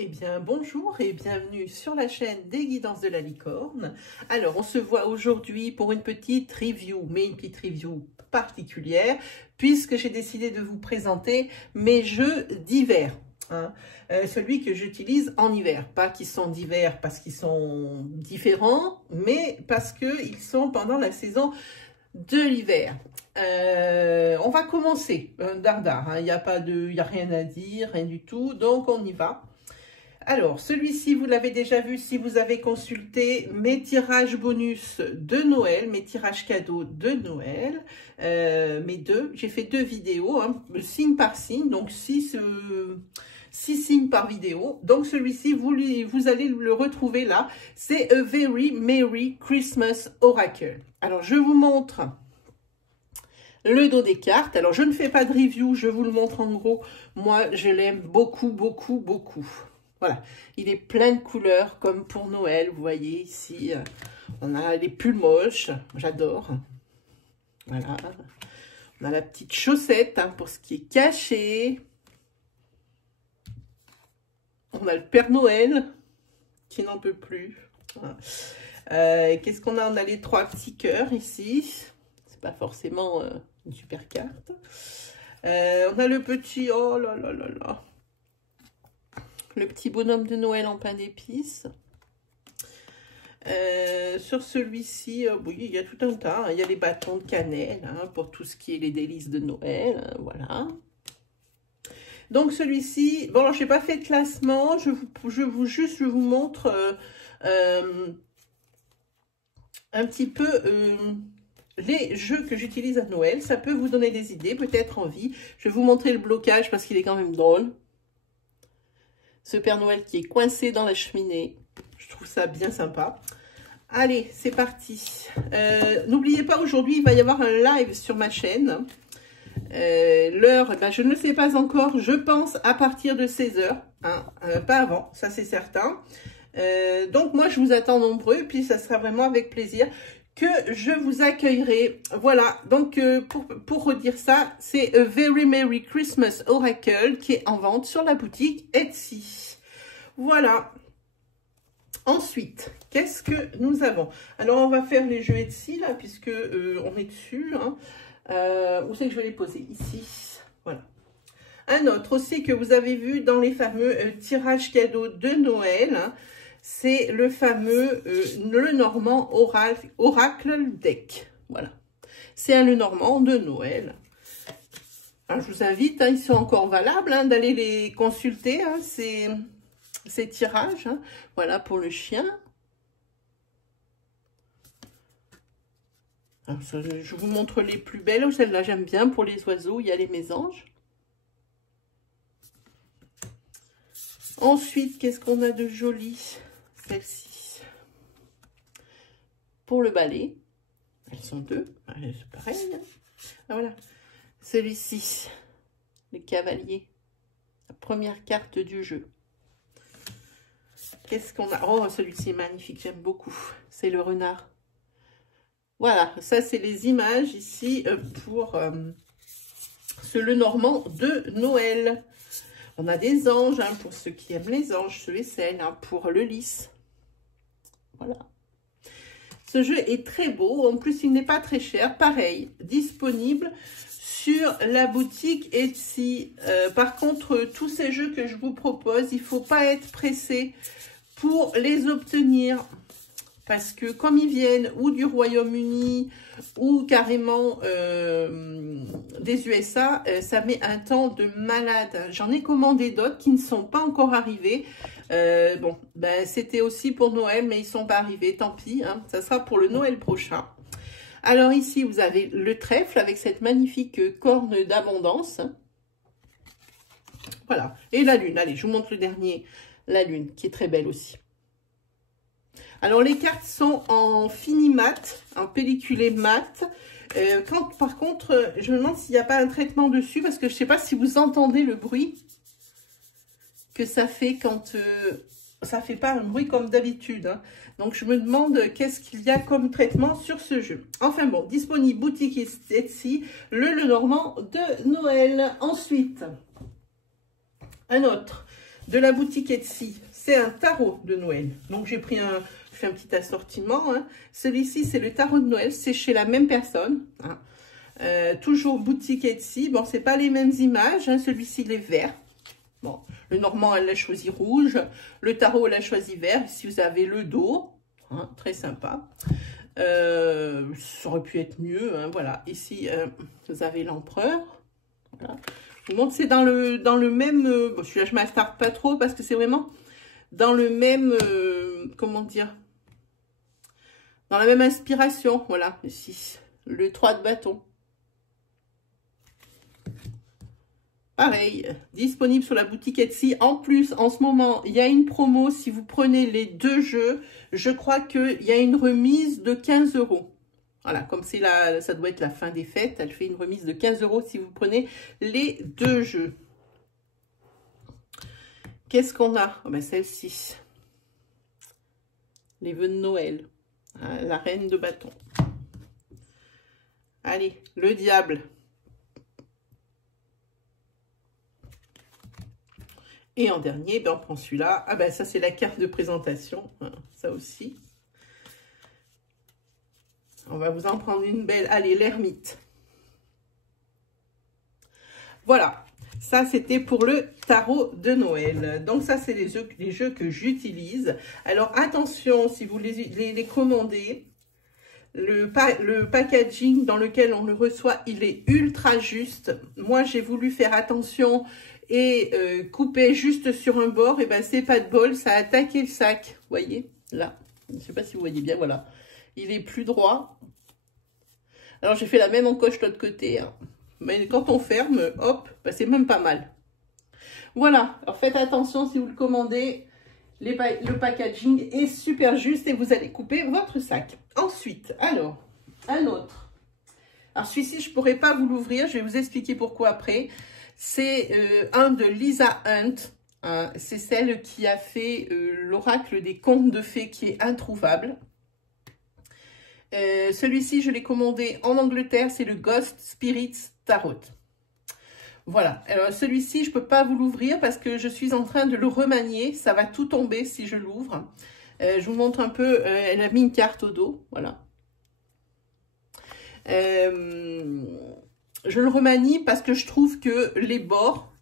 Eh bien, bonjour et bienvenue sur la chaîne des Guidances de la Licorne. Alors, on se voit aujourd'hui pour une petite review, mais une petite review particulière, puisque j'ai décidé de vous présenter mes jeux d'hiver. Celui que j'utilise en hiver, pas qu'ils sont d'hiver parce qu'ils sont différents, mais parce qu'ils sont pendant la saison de l'hiver. On va commencer dardard, il n'y a rien à dire, rien du tout, donc on y va. Alors, celui-ci, vous l'avez déjà vu si vous avez consulté mes tirages bonus de Noël, mes tirages cadeaux de Noël, j'ai fait deux vidéos, signe par signe, donc 6 signes par vidéo. Donc, celui-ci, vous allez le retrouver là, c'est A Very Merry Christmas Oracle. Alors, je vous montre le dos des cartes. Alors, je ne fais pas de review, je vous le montre en gros. Moi, je l'aime beaucoup, beaucoup, beaucoup. Voilà, il est plein de couleurs comme pour Noël. Vous voyez ici, on a les pulls moches, j'adore. Voilà, on a la petite chaussette pour ce qui est caché. On a le Père Noël qui n'en peut plus. Voilà. Qu'est-ce qu'on a? On a les trois petits cœurs ici. C'est pas forcément une super carte. On a le petit, oh là là là là. Le petit bonhomme de Noël en pain d'épices. Sur celui-ci, oui, il y a tout un tas. Il y a les bâtons de cannelle pour tout ce qui est les délices de Noël. Voilà. Donc celui-ci, bon, alors je n'ai pas fait de classement. Je vous montre un petit peu les jeux que j'utilise à Noël. Ça peut vous donner des idées, peut-être envie. Je vais vous montrer le blocage parce qu'il est quand même drôle. Ce Père Noël qui est coincé dans la cheminée. Je trouve ça bien sympa. Allez, c'est parti. N'oubliez pas, aujourd'hui, il va y avoir un live sur ma chaîne. L'heure, ben, je ne le sais pas encore. Je pense à partir de 16 h. Pas avant, ça c'est certain. Donc, moi, je vous attends nombreux. Puis, ça sera vraiment avec plaisir que je vous accueillerai. Voilà, donc pour redire ça, c'est A Very Merry Christmas Oracle qui est en vente sur la boutique Etsy. Voilà. Ensuite, qu'est-ce que nous avons? Alors, on va faire les jeux Etsy, là, puisque on est dessus. Où c'est que je vais les poser? Ici. Voilà. Un autre aussi que vous avez vu dans les fameux tirages cadeaux de Noël, c'est le fameux Lenormand Oracle Deck. Voilà. C'est un Lenormand de Noël. Alors, je vous invite, ils sont encore valables, d'aller les consulter, ces tirages. Voilà pour le chien. Alors, ça, je vous montre les plus belles. Celle-là, j'aime bien. Pour les oiseaux, il y a les mésanges. Ensuite, qu'est-ce qu'on a de joli? Celle-ci. Pour le balai, elles sont deux, c'est pareil. Ah, voilà. Celui-ci, le cavalier, la première carte du jeu. Qu'est-ce qu'on a? Oh, celui-ci est magnifique, j'aime beaucoup. C'est le renard. Voilà, ça c'est les images ici pour ce Lenormand de Noël. On a des anges, pour ceux qui aiment les anges, ceux et celles, pour le lys. Voilà. Ce jeu est très beau. En plus, il n'est pas très cher. Pareil, disponible sur la boutique Etsy. Par contre, tous ces jeux que je vous propose, il ne faut pas être pressé pour les obtenir. Parce que comme ils viennent ou du Royaume-Uni ou carrément des USA, ça met un temps de malade. J'en ai commandé d'autres qui ne sont pas encore arrivés. Bon, ben, c'était aussi pour Noël, mais ils ne sont pas arrivés. Tant pis, ça sera pour le Noël prochain. Alors ici, vous avez le trèfle avec cette magnifique corne d'abondance. Voilà. Et la lune. Allez, je vous montre le dernier. La lune, qui est très belle aussi. Alors, les cartes sont en fini mat, en pelliculé mat. Par contre, je me demande s'il n'y a pas un traitement dessus, parce que je ne sais pas si vous entendez le bruit que ça fait quand... ça ne fait pas un bruit comme d'habitude. Donc, je me demande qu'est-ce qu'il y a comme traitement sur ce jeu. Enfin bon, disponible boutique Etsy, le Lenormand de Noël. Ensuite, un autre. de la boutique Etsy. C'est un tarot de Noël. Donc, j'ai pris je fais un petit assortiment. Hein. Celui-ci, c'est le tarot de Noël. C'est chez la même personne. Hein. Toujours boutique Etsy. Bon, c'est pas les mêmes images. Hein. Celui-ci, il est vert. Bon, le Normand, elle l'a choisi rouge. Le tarot, elle l'a choisi vert. Ici, vous avez le dos. Hein, très sympa. Ça aurait pu être mieux. Hein, voilà. Ici, vous avez l'empereur. Voilà. Je vous montre, c'est dans le même... bon, celui-là, je ne m'attarde pas trop parce que c'est vraiment dans le même... comment dire? Dans la même inspiration. Voilà, ici. Le 3 de bâton. Pareil, disponible sur la boutique Etsy. En plus, en ce moment, il y a une promo. Si vous prenez les 2 jeux, je crois qu'il y a une remise de 15 €. Voilà, comme c'est ça doit être la fin des fêtes, elle fait une remise de 15 € si vous prenez les 2 jeux. Qu'est-ce qu'on a? Oh ben celle-ci. Les vœux de Noël. Hein, la reine de bâton. Allez, le diable. Et en dernier, ben on prend celui-là. Ah ben ça, c'est la carte de présentation. Hein, ça aussi. On va vous en prendre une belle. Allez, l'ermite. Voilà. Ça, c'était pour le tarot de Noël. Donc, ça, c'est les jeux que j'utilise. Alors, attention, si vous les commandez, le packaging dans lequel on le reçoit, il est ultra juste. Moi, j'ai voulu faire attention et couper juste sur un bord. Et ben, c'est pas de bol, ça a attaqué le sac. Vous voyez, là. Je ne sais pas si vous voyez bien, voilà. Il est plus droit. Alors, j'ai fait la même encoche de l'autre côté. Hein. Mais quand on ferme, hop, ben c'est même pas mal. Voilà. Alors, faites attention si vous le commandez. Le packaging est super juste et vous allez couper votre sac. Ensuite, alors, un autre. Alors, celui-ci, je ne pourrais pas vous l'ouvrir. Je vais vous expliquer pourquoi après. C'est un de Lisa Hunt. Hein. C'est celle qui a fait l'oracle des contes de fées qui est introuvable. Celui-ci, je l'ai commandé en Angleterre, c'est le Ghost Spirits Tarot. Voilà, alors celui-ci, je ne peux pas vous l'ouvrir parce que je suis en train de le remanier. Ça va tout tomber si je l'ouvre. Je vous montre un peu, elle a mis une carte au dos, voilà. Je le remanie parce que je trouve que les bords,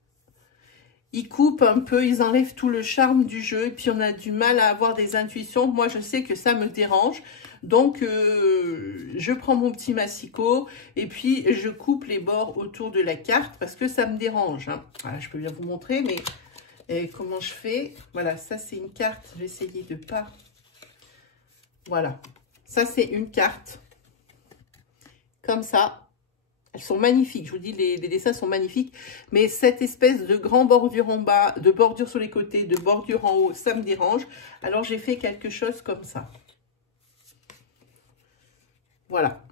ils coupent un peu, ils enlèvent tout le charme du jeu. Et puis, on a du mal à avoir des intuitions. Moi, je sais que ça me dérange. Donc, je prends mon petit massicot et puis je coupe les bords autour de la carte parce que ça me dérange. Hein. Voilà, je peux bien vous montrer, mais comment je fais? Voilà, ça, c'est une carte. Je vais essayer de pas... Voilà, ça, c'est une carte. Comme ça. Elles sont magnifiques, je vous dis, les dessins sont magnifiques. Mais cette espèce de grand bordure en bas, de bordure sur les côtés, de bordure en haut, ça me dérange. Alors, j'ai fait quelque chose comme ça. Voilà.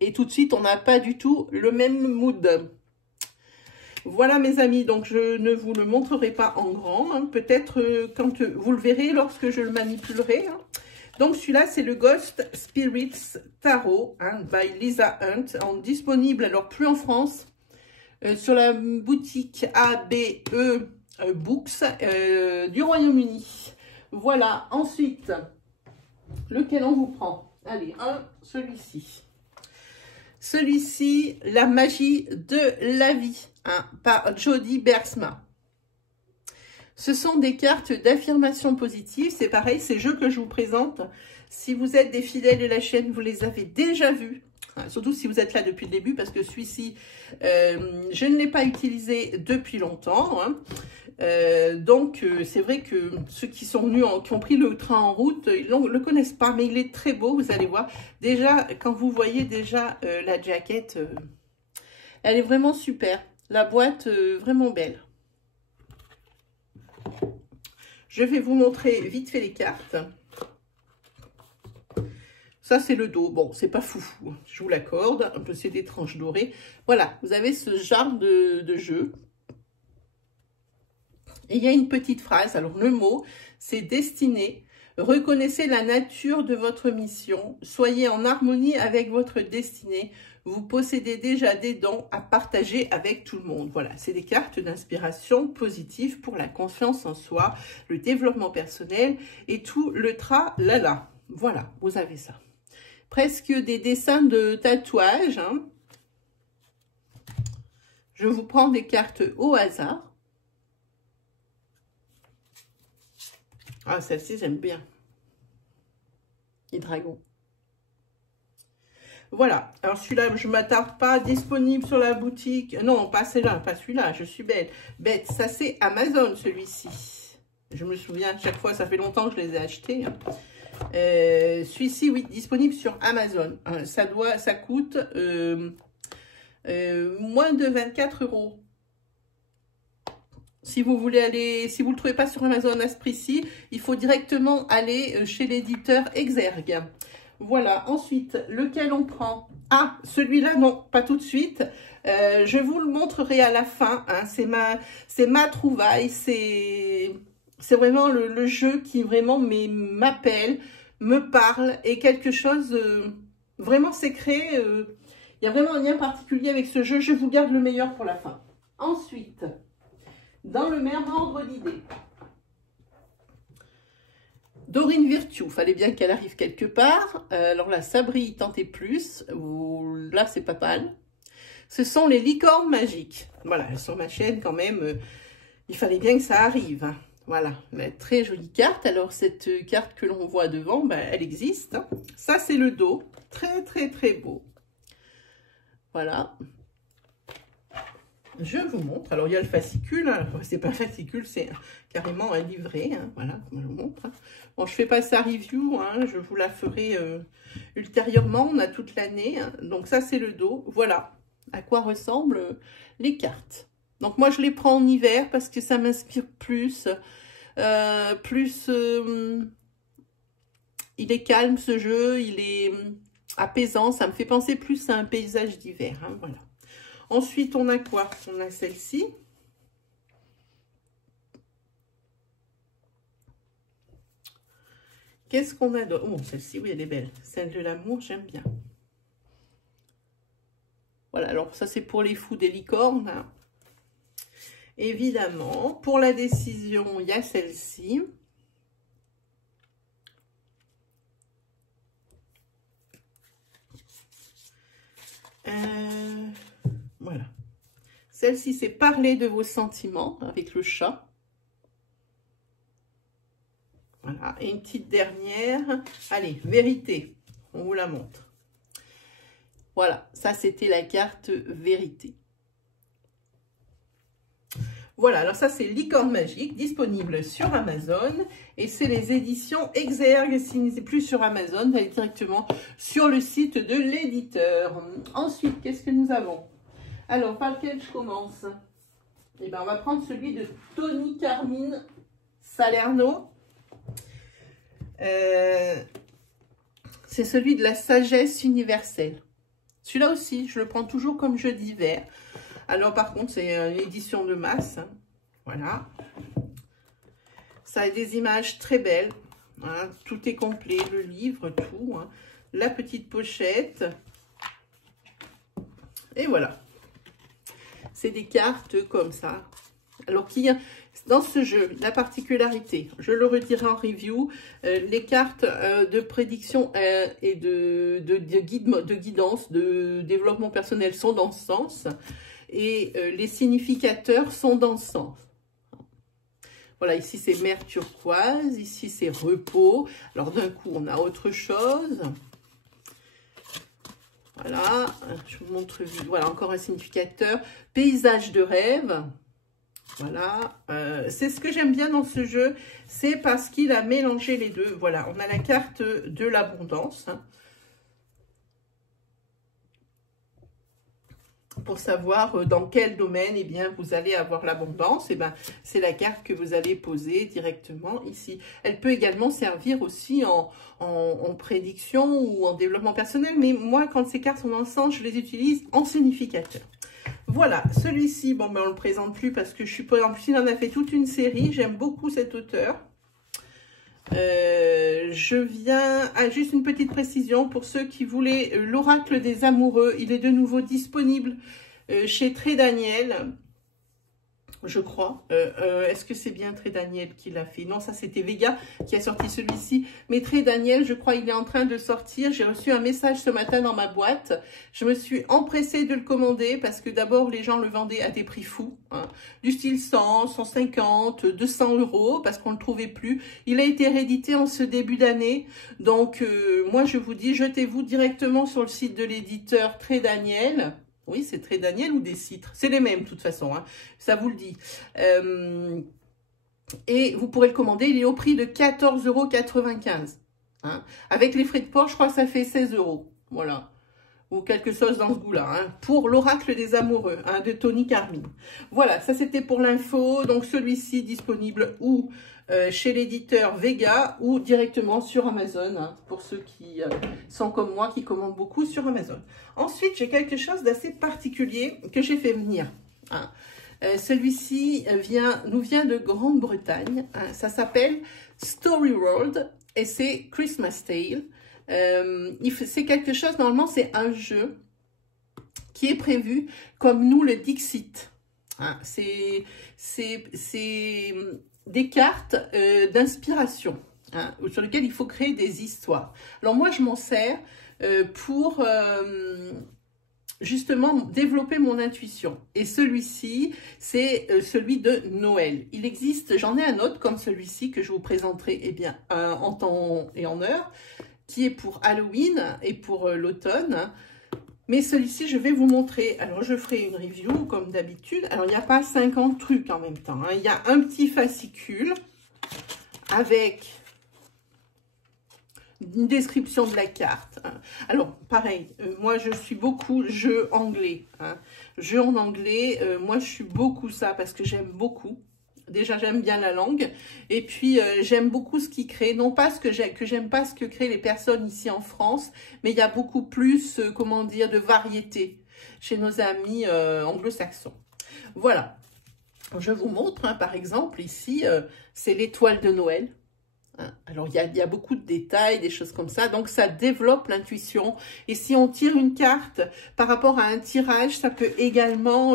Et tout de suite, on n'a pas du tout le même mood. Voilà, mes amis. Donc, je ne vous le montrerai pas en grand. Hein. Peut-être quand vous le verrez lorsque je le manipulerai. Hein. Donc, celui-là, c'est le Ghost Spirits Tarot, hein, by Lisa Hunt, disponible, alors plus en France, sur la boutique ABE Books du Royaume-Uni. Voilà, ensuite, lequel on vous prend? Allez, celui-ci. Celui-ci, La magie de la vie, hein, par Jody Bergsma. Ce sont des cartes d'affirmation positive. C'est pareil, ces jeux que je vous présente. Si vous êtes des fidèles de la chaîne, vous les avez déjà vus. Surtout si vous êtes là depuis le début, parce que celui-ci, je ne l'ai pas utilisé depuis longtemps. Hein. Donc, c'est vrai que ceux qui sont venus, qui ont pris le train en route, ils ne le connaissent pas. Mais il est très beau, vous allez voir. Déjà, quand vous voyez déjà la jaquette, elle est vraiment super. La boîte, vraiment belle. Je vais vous montrer vite fait les cartes. Ça, c'est le dos. Bon, c'est pas foufou, je vous l'accorde. Un peu, c'est des tranches dorées. Voilà, vous avez ce genre de jeu. Et il y a une petite phrase. Alors, le mot, c'est « Destinée, Reconnaissez la nature de votre mission. Soyez en harmonie avec votre destinée. Vous possédez déjà des dons à partager avec tout le monde. Voilà, c'est des cartes d'inspiration positive pour la confiance en soi, le développement personnel et tout le tralala. Voilà, vous avez ça. Presque des dessins de tatouage. Hein. Je vous prends des cartes au hasard. Ah, celle-ci, j'aime bien. Les dragons. Voilà. Alors, celui-là, je ne m'attarde pas. Disponible sur la boutique. Non, pas celle-là, pas celui-là. Je suis belle. Bête, ça, c'est Amazon, celui-ci. Je me souviens, chaque fois, ça fait longtemps que je les ai achetés. Hein. Celui-ci, oui, disponible sur Amazon. Ça coûte moins de 24 €. Si vous voulez aller, si vous ne le trouvez pas sur Amazon à ce prix-ci, il faut directement aller chez l'éditeur Exergue. Voilà. Ensuite, lequel on prend? Ah, celui-là, non, pas tout de suite. Je vous le montrerai à la fin. Hein. C'est ma trouvaille. C'est vraiment le jeu qui vraiment m'appelle, me parle et quelque chose vraiment c'est créé. Il y a vraiment un lien particulier avec ce jeu. Je vous garde le meilleur pour la fin. Ensuite, dans le même ordre d'idées, Dorine Virtue, fallait bien qu'elle arrive quelque part. Alors là, ça brille tant et plus. Là, c'est pas mal. Ce sont les licornes magiques. Voilà, sur ma chaîne quand même, il fallait bien que ça arrive. Hein. Voilà, une très jolie carte. Alors, cette carte que l'on voit devant, ben, elle existe. Hein. Ça, c'est le dos. Très, très, très beau. Voilà. Je vous montre. Alors, il y a le fascicule. Hein. C'est pas un fascicule, c'est carrément un livret. Hein. Voilà, comme je vous montre. Hein. Bon, je fais pas sa review. Hein. Je vous la ferai ultérieurement. On a toute l'année. Hein. Donc, ça, c'est le dos. Voilà à quoi ressemblent les cartes. Donc, moi, je les prends en hiver parce que ça m'inspire plus. Il est calme, ce jeu. Il est apaisant. Ça me fait penser plus à un paysage d'hiver. Hein. Voilà. Ensuite, on a quoi? On a celle-ci. Qu'est-ce qu'on a d'autre? Oh, celle-ci, oui, elle est belle. Celle de l'amour, j'aime bien. Voilà, alors ça, c'est pour les fous des licornes. Hein. Évidemment, pour la décision, il y a celle-ci. Voilà. Celle-ci, c'est parler de vos sentiments avec le chat. Voilà. Et une petite dernière. Allez, vérité. On vous la montre. Voilà. Ça, c'était la carte vérité. Voilà. Alors ça, c'est Licorne Magique, disponible sur Amazon. Et c'est les éditions Exergue. Si vous n'êtes plus sur Amazon, vous allez directement sur le site de l'éditeur. Ensuite, qu'est-ce que nous avons? Alors, par lequel je commence? Eh bien, on va prendre celui de Tony Carmine Salerno. C'est celui de la sagesse universelle. Celui-là aussi, je le prends toujours comme jeu d'hiver. Alors, par contre, c'est une édition de masse. Hein. Voilà. Ça a des images très belles. Hein. Tout est complet, le livre, tout. Hein. La petite pochette. Et voilà. C'est des cartes comme ça. Alors, dans ce jeu, la particularité, je le redirai en review, les cartes de prédiction et de guidance, de développement personnel sont dans ce sens. Et les significateurs sont dans ce sens. Voilà, ici c'est mer turquoise, ici c'est repos. Alors, d'un coup, on a autre chose. Voilà, je vous montre, voilà, encore un significateur. Paysage de rêve. Voilà, c'est ce que j'aime bien dans ce jeu, c'est parce qu'il a mélangé les deux. Voilà, on a la carte de l'abondance. Hein, pour savoir dans quel domaine eh bien, vous allez avoir l'abondance. Eh ben, c'est la carte que vous allez poser directement ici. Elle peut également servir aussi en prédiction ou en développement personnel. Mais moi, quand ces cartes sont dans le sens, je les utilise en significateur. Voilà, celui-ci, bon, ben, on ne le présente plus parce que je suis pas... En plus, il en a fait toute une série. J'aime beaucoup cet auteur. Je viens à juste une petite précision pour ceux qui voulaient l'oracle des amoureux. Il est de nouveau disponible chez Très Daniel. Je crois. Est-ce que c'est bien Très Daniel qui l'a fait? Non, ça c'était Vega qui a sorti celui-ci. Mais Très Daniel, je crois, il est en train de sortir. J'ai reçu un message ce matin dans ma boîte. Je me suis empressée de le commander parce que d'abord, les gens le vendaient à des prix fous. Hein, du style 100, 150, 200 € parce qu'on ne le trouvait plus. Il a été réédité en ce début d'année. Donc, moi, je vous dis, jetez-vous directement sur le site de l'éditeur Très Daniel. Oui, c'est Très Daniel ou des citres. C'est les mêmes, de toute façon. Hein. Ça vous le dit. Et vous pourrez le commander. Il est au prix de 14,95 €. Hein. Avec les frais de port, je crois que ça fait 16 €. Voilà. Ou quelque chose dans ce goût-là. Hein. Pour l'oracle des amoureux, hein, de Tony Carmine. Voilà, ça c'était pour l'info. Donc celui-ci disponible ou chez l'éditeur Vega ou directement sur Amazon, hein, pour ceux qui sont comme moi, qui commandent beaucoup sur Amazon. Ensuite, j'ai quelque chose d'assez particulier que j'ai fait venir. Hein. Celui-ci nous vient de Grande-Bretagne. Hein. Ça s'appelle Story World et c'est Christmas Tale. C'est quelque chose, normalement, c'est un jeu qui est prévu comme nous le Dixit. Hein. C'est des cartes d'inspiration, hein, sur lesquelles il faut créer des histoires. Alors moi, je m'en sers pour justement développer mon intuition. Et celui-ci, c'est celui de Noël. Il existe, j'en ai un autre comme celui-ci que je vous présenterai eh bien, en temps et en heure, qui est pour Halloween et pour l'automne. Mais celui-ci, je vais vous montrer. Alors, je ferai une review comme d'habitude. Alors, il n'y a pas 50 trucs en même temps. Hein. Il y a un petit fascicule avec une description de la carte. Hein. Alors, pareil, moi, je suis beaucoup jeu anglais. Hein. Jeu en anglais, moi, je suis beaucoup ça parce que j'aime beaucoup. Déjà, j'aime bien la langue. Et puis, j'aime beaucoup ce qu'ils créent. Non pas que j'aime pas ce que créent les personnes ici en France, mais il y a beaucoup plus, comment dire, de variété chez nos amis anglo-saxons. Voilà. Je vous montre, hein, par exemple, ici, c'est l'étoile de Noël. Hein. Alors, il y a beaucoup de détails, des choses comme ça. Donc, ça développe l'intuition. Et si on tire une carte par rapport à un tirage, ça peut également...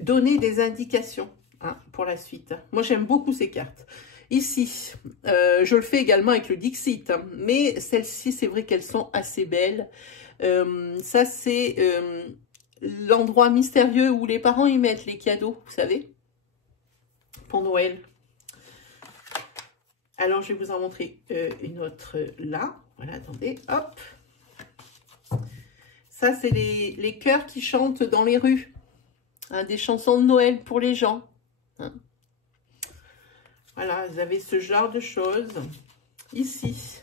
donner des indications, hein, pour la suite. Moi, j'aime beaucoup ces cartes. Ici, je le fais également avec le Dixit, hein, mais celles-ci, c'est vrai qu'elles sont assez belles. Ça, c'est l'endroit mystérieux où les parents y mettent les cadeaux, vous savez, pour Noël. Alors, je vais vous en montrer une autre là. Voilà, attendez, hop. Ça, c'est les chœurs qui chantent dans les rues. Hein, des chansons de Noël pour les gens. Hein. Voilà, vous avez ce genre de choses. Ici,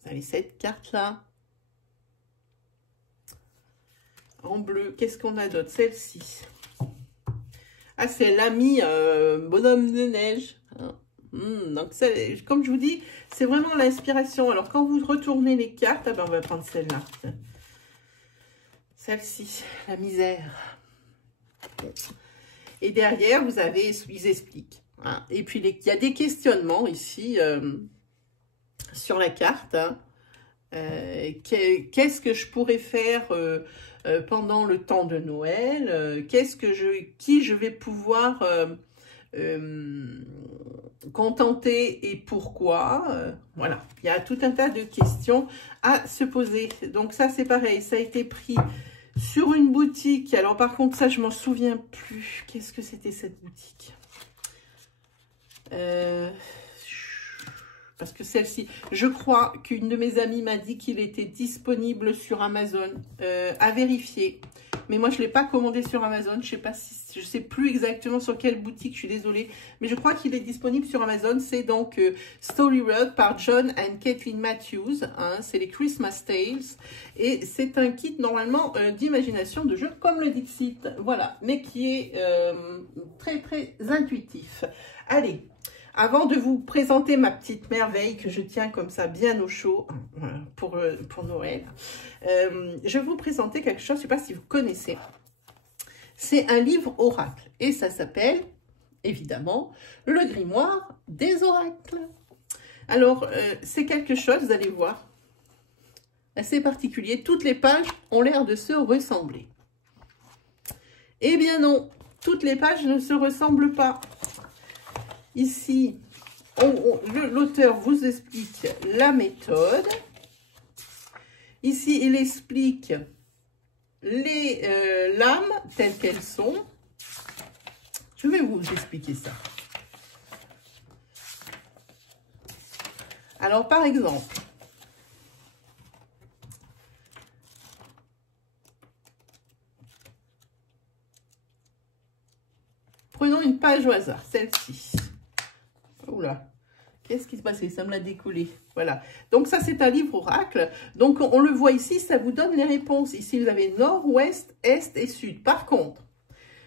vous avez cette carte-là. En bleu, qu'est-ce qu'on a d'autre? Celle-ci. Ah, c'est l'ami bonhomme de neige. Hein. Donc, ça, comme je vous dis, c'est vraiment l'inspiration. Alors, quand vous retournez les cartes, ah ben, on va prendre celle-là. Celle-ci, la misère. Et derrière, vous avez, ils expliquent. Hein. Et puis, il y a des questionnements ici sur la carte. Hein. Qu'est-ce que je pourrais faire pendant le temps de Noël? Qui je vais pouvoir contenter et pourquoi? Voilà, il y a tout un tas de questions à se poser. Donc ça, c'est pareil, ça a été pris sur une boutique. Alors par contre, ça, je m'en souviens plus. Qu'est-ce que c'était cette boutique? Parce que celle-ci, je crois qu'une de mes amies m'a dit qu'il était disponible sur Amazon. À vérifier. Mais moi, je ne l'ai pas commandé sur Amazon. Je sais plus exactement sur quelle boutique, je suis désolée. Mais je crois qu'il est disponible sur Amazon. C'est donc Story Road par John and Kathleen Matthews. Hein, c'est les Christmas Tales. Et c'est un kit, normalement, d'imagination de jeu comme le Dixit. Voilà, mais qui est très, très intuitif. Allez. Avant de vous présenter ma petite merveille que je tiens comme ça bien au chaud pour Noël, je vais vous présenter quelque chose, je ne sais pas si vous connaissez. C'est un livre oracle et ça s'appelle évidemment, le grimoire des oracles. Alors, c'est quelque chose, vous allez voir, assez particulier. Toutes les pages ont l'air de se ressembler. Eh bien non, toutes les pages ne se ressemblent pas. Ici, l'auteur vous explique la méthode. Ici, il explique les lames telles qu'elles sont. Je vais vous expliquer ça. Alors, par exemple, prenons une page au hasard, celle-ci. Oula, qu'est-ce qui se passait? Ça me l'a décollé. Voilà. Donc, ça, c'est un livre oracle. Donc, on le voit ici, ça vous donne les réponses. Ici, vous avez nord, ouest, est et sud. Par contre,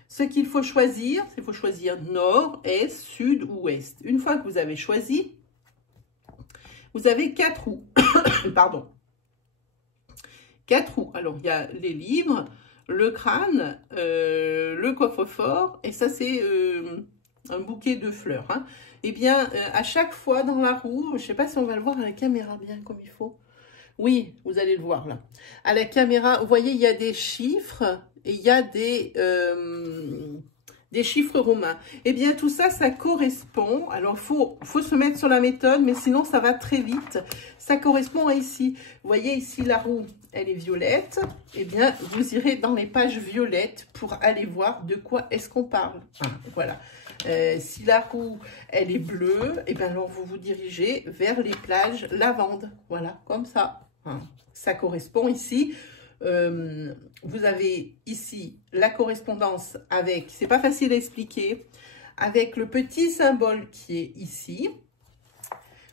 ce qu'il faut choisir, c'est qu'il faut choisir nord, est, sud ou ouest. Une fois que vous avez choisi, vous avez 4 roues. Pardon. 4 roues. Alors, il y a les livres, le crâne, le coffre-fort, et ça, c'est un bouquet de fleurs. Hein. Eh bien, à chaque fois dans la roue, je ne sais pas si on va le voir à la caméra bien comme il faut. Oui, vous allez le voir là. À la caméra, vous voyez, il y a des chiffres et il y a des chiffres romains. Eh bien, tout ça, ça correspond. Alors, il faut se mettre sur la méthode, mais sinon, ça va très vite. Ça correspond à ici. Vous voyez ici, la roue, elle est violette. Eh bien, vous irez dans les pages violettes pour aller voir de quoi est-ce qu'on parle. Ah, voilà. Si la roue, elle est bleue, eh bien, alors, vous vous dirigez vers les plages lavande. Voilà, comme ça. Ah, ça correspond ici. Vous avez ici la correspondance avec, c'est pas facile à expliquer, avec le petit symbole qui est ici.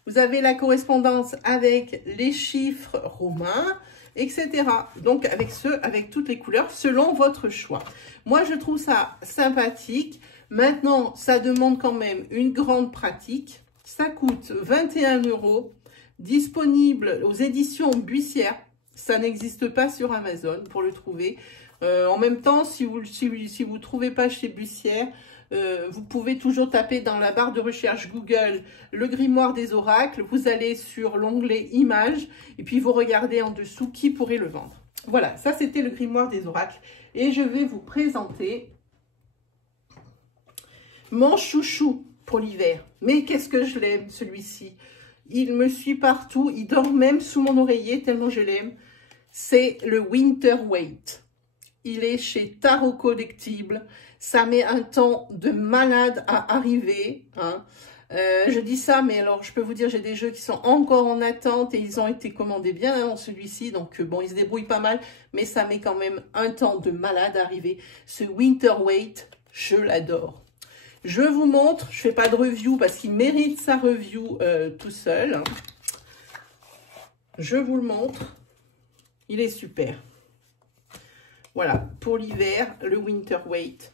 Vous avez la correspondance avec les chiffres romains, etc. Donc avec toutes les couleurs selon votre choix. Moi, je trouve ça sympathique. Maintenant, ça demande quand même une grande pratique. Ça coûte 21 €, disponible aux éditions Buissière. Ça n'existe pas sur Amazon pour le trouver. En même temps, si vous ne trouvez pas chez Buissière, vous pouvez toujours taper dans la barre de recherche Google le grimoire des oracles. Vous allez sur l'onglet images et puis vous regardez en dessous qui pourrait le vendre. Voilà, ça c'était le grimoire des oracles. Et je vais vous présenter mon chouchou pour l'hiver. Mais qu'est-ce que je l'aime celui-ci. Il me suit partout. Il dort même sous mon oreiller tellement je l'aime. C'est le Winter Weight. Il est chez Tarot Collectible. Ça met un temps de malade à arriver. Hein. Je dis ça, mais alors je peux vous dire, j'ai des jeux qui sont encore en attente et ils ont été commandés bien en celui-ci. Donc bon, ils se débrouillent pas mal, mais ça met quand même un temps de malade à arriver. Ce Winter Weight, je l'adore. Je vous montre, je fais pas de review parce qu'il mérite sa review tout seul. Je vous le montre. Il est super. Voilà, pour l'hiver, le Winter Weight.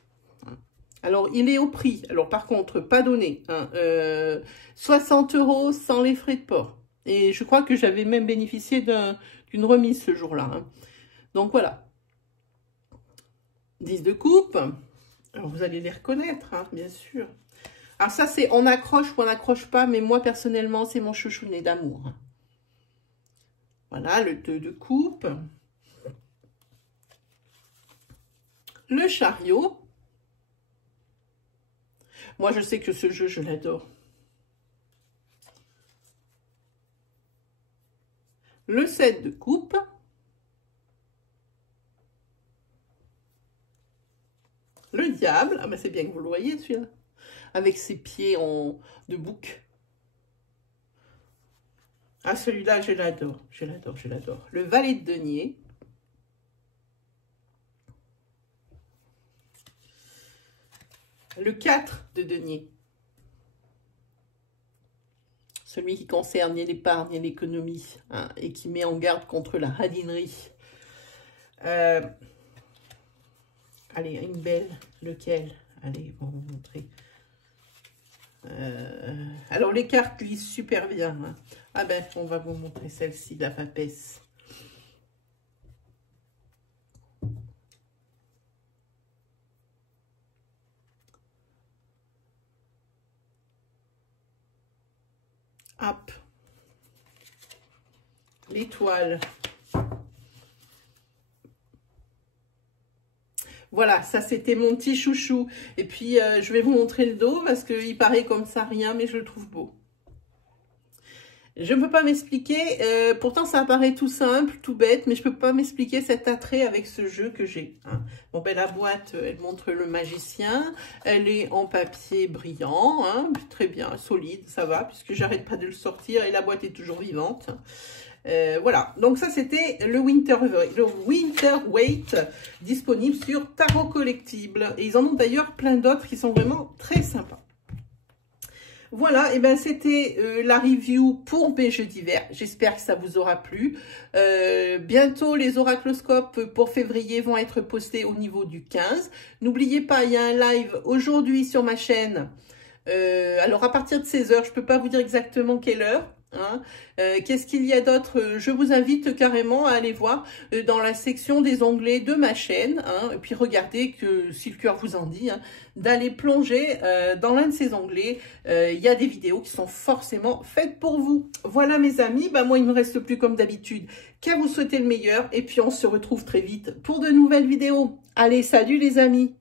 Alors, il est au prix. Alors, par contre, pas donné. Hein, 60 € sans les frais de port. Et je crois que j'avais même bénéficié d'une remise ce jour-là. Hein. Donc, voilà. 10 de coupe. Alors, vous allez les reconnaître, hein, bien sûr. Alors, ça, c'est on accroche ou on n'accroche pas. Mais moi, personnellement, c'est mon chouchounet d'amour. Hein. Voilà, le 2 de coupe. Le chariot. Moi, je sais que ce jeu, je l'adore. Le 7 de coupe. Le diable. Ah ben, c'est bien que vous le voyez, celui-là. Avec ses pieds de bouc. Ah, celui-là, je l'adore. Je l'adore, je l'adore. Le valet de denier. Le 4 de denier. Celui qui concerne l'épargne et l'économie, hein, et qui met en garde contre la radinerie. Allez, une belle. Lequel? Allez, on va vous montrer. Alors, les cartes lisent super bien. Hein. Ah ben, on va vous montrer celle-ci, la papesse. Hop. L'étoile. Voilà, ça c'était mon petit chouchou. Et puis, je vais vous montrer le dos parce qu'il paraît comme ça rien, mais je le trouve beau. Je ne peux pas m'expliquer, pourtant ça paraît tout simple, tout bête, mais je ne peux pas m'expliquer cet attrait avec ce jeu que j'ai. Hein. Bon, ben la boîte, elle montre le magicien, elle est en papier brillant, hein, très bien, solide, ça va, puisque j'arrête pas de le sortir et la boîte est toujours vivante. Voilà, donc ça c'était le Winter Weight disponible sur Tarot Collectible. Et ils en ont d'ailleurs plein d'autres qui sont vraiment très sympas. Voilà, et ben c'était la review pour mes jeux d'hiver. J'espère que ça vous aura plu. Bientôt, les oracloscopes pour février vont être postés au niveau du 15. N'oubliez pas, il y a un live aujourd'hui sur ma chaîne. Alors, à partir de 16 h, je ne peux pas vous dire exactement quelle heure. Hein. Qu'est-ce qu'il y a d'autre? Je vous invite carrément à aller voir dans la section des onglets de ma chaîne, hein, et puis regardez que si le cœur vous en dit, hein, d'aller plonger dans l'un de ces onglets. Il y a des vidéos qui sont forcément faites pour vous. Voilà mes amis, bah, moi il ne me reste plus comme d'habitude qu'à vous souhaiter le meilleur, et puis on se retrouve très vite pour de nouvelles vidéos. Allez, salut les amis!